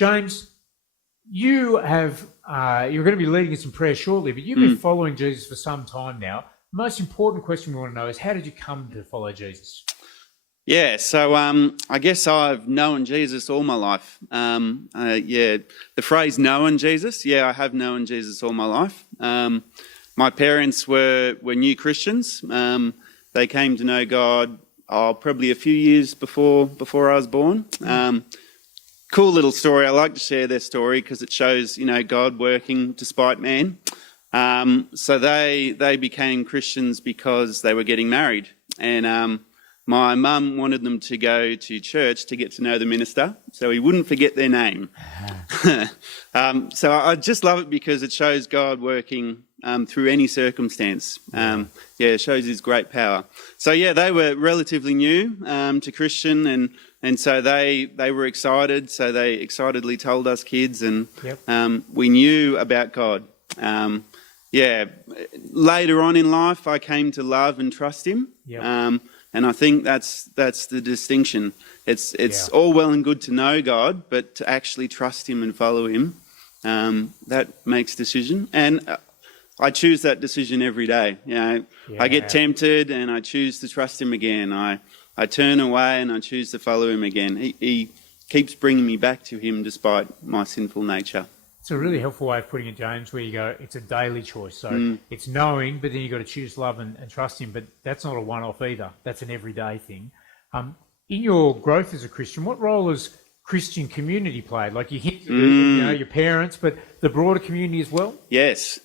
James, you're going to be leading us in prayer shortly, but you've been following Jesus for some time now. The most important question we want to know is, how did you come to follow Jesus? Yeah, so I guess I've known Jesus all my life. The phrase "known Jesus," I have known Jesus all my life. My parents were new Christians. They came to know God probably a few years before I was born. Cool little story. I like to share their story because it shows, God working despite man. So they became Christians because they were getting married, and my mum wanted them to go to church to get to know the minister, so he wouldn't forget their name. So I just love it because it shows God working through any circumstance. It shows his great power. So they were relatively new to Christian, and so they were excited. So they excitedly told us kids, and we knew about God. Later on in life, I came to love and trust him. And I think that's the distinction. It's all well and good to know God, but to actually trust him and follow him, that makes decision. And I choose that decision every day. I get tempted and I choose to trust him again. I turn away and I choose to follow him again. He keeps bringing me back to him despite my sinful nature. It's a really helpful way of putting it, James, where you go, it's a daily choice. So it's knowing, but then you've got to choose love and trust him. But that's not a one-off either. That's an everyday thing. In your growth as a Christian, what role has Christian community played? Like you hinted at, your parents, but the broader community as well? Yes.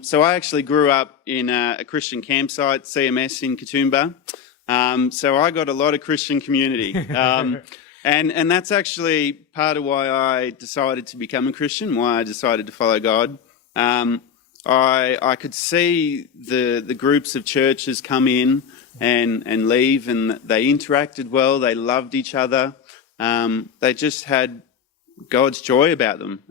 So I actually grew up in a Christian campsite, CMS in Katoomba. So I got a lot of Christian community. And that's actually part of why I decided to become a Christian, why I decided to follow God. I could see the groups of churches come in and leave, and they interacted well, they loved each other. They just had God's joy about them.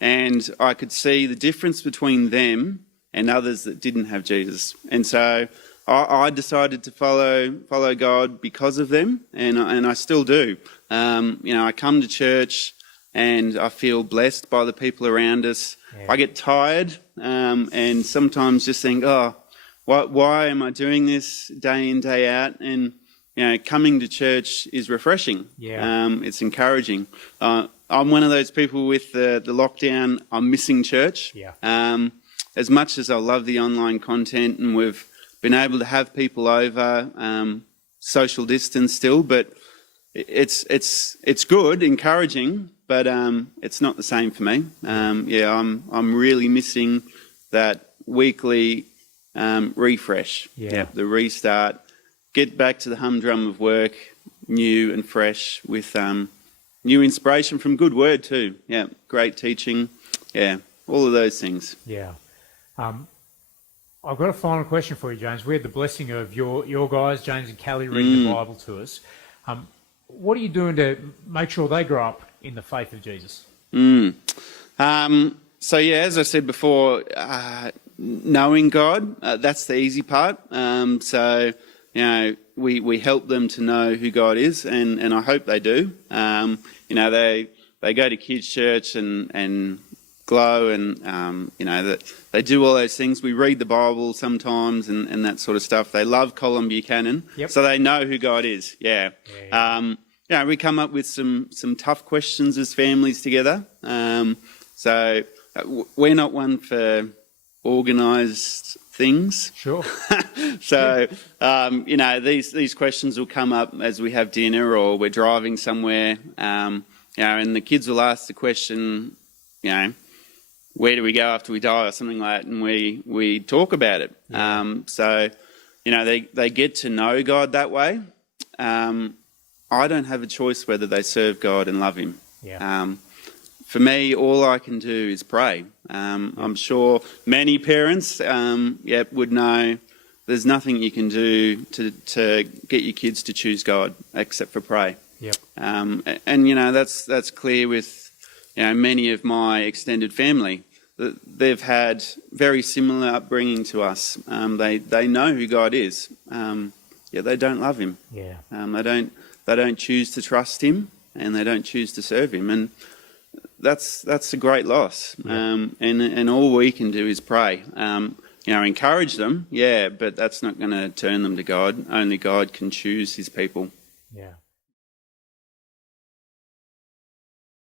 And I could see the difference between them and others that didn't have Jesus. And so I decided to follow God because of them, and I still do. I come to church and I feel blessed by the people around us. I get tired and sometimes just think, why am I doing this day in, day out? And coming to church is refreshing. It's encouraging. I'm one of those people with the lockdown. I'm missing church. As much as I love the online content, and we've been able to have people over, social distance still, but it's good, encouraging, but it's not the same for me. I'm really missing that weekly refresh, the restart, get back to the humdrum of work, new and fresh, with new inspiration from good word too. Great teaching, all of those things. I've got a final question for you, James. We had the blessing of your guys, James and Callie, reading the Bible to us. What are you doing to make sure they grow up in the faith of Jesus? As I said before, knowing God, that's the easy part. We help them to know who God is, and I hope they do. They go to kids' church and Glow, and that they do all those things. We read the Bible sometimes and that sort of stuff. They love Colin Buchanan, so they know who God is. We come up with some tough questions as families together. So we're not one for organised things. Sure. So these questions will come up as we have dinner or we're driving somewhere. And the kids will ask the question, where do we go after we die, or something like that, and we talk about it. They get to know God that way. I don't have a choice whether they serve God and love him. For me, all I can do is pray. I'm sure many parents would know there's nothing you can do to get your kids to choose God except for pray. That's clear with many of my extended family. They've had very similar upbringing to us. They know who God is. They don't love him. They don't choose to trust him, and they don't choose to serve him. And that's a great loss. And all we can do is pray. Encourage them, but that's not going to turn them to God. Only God can choose His people. Yeah.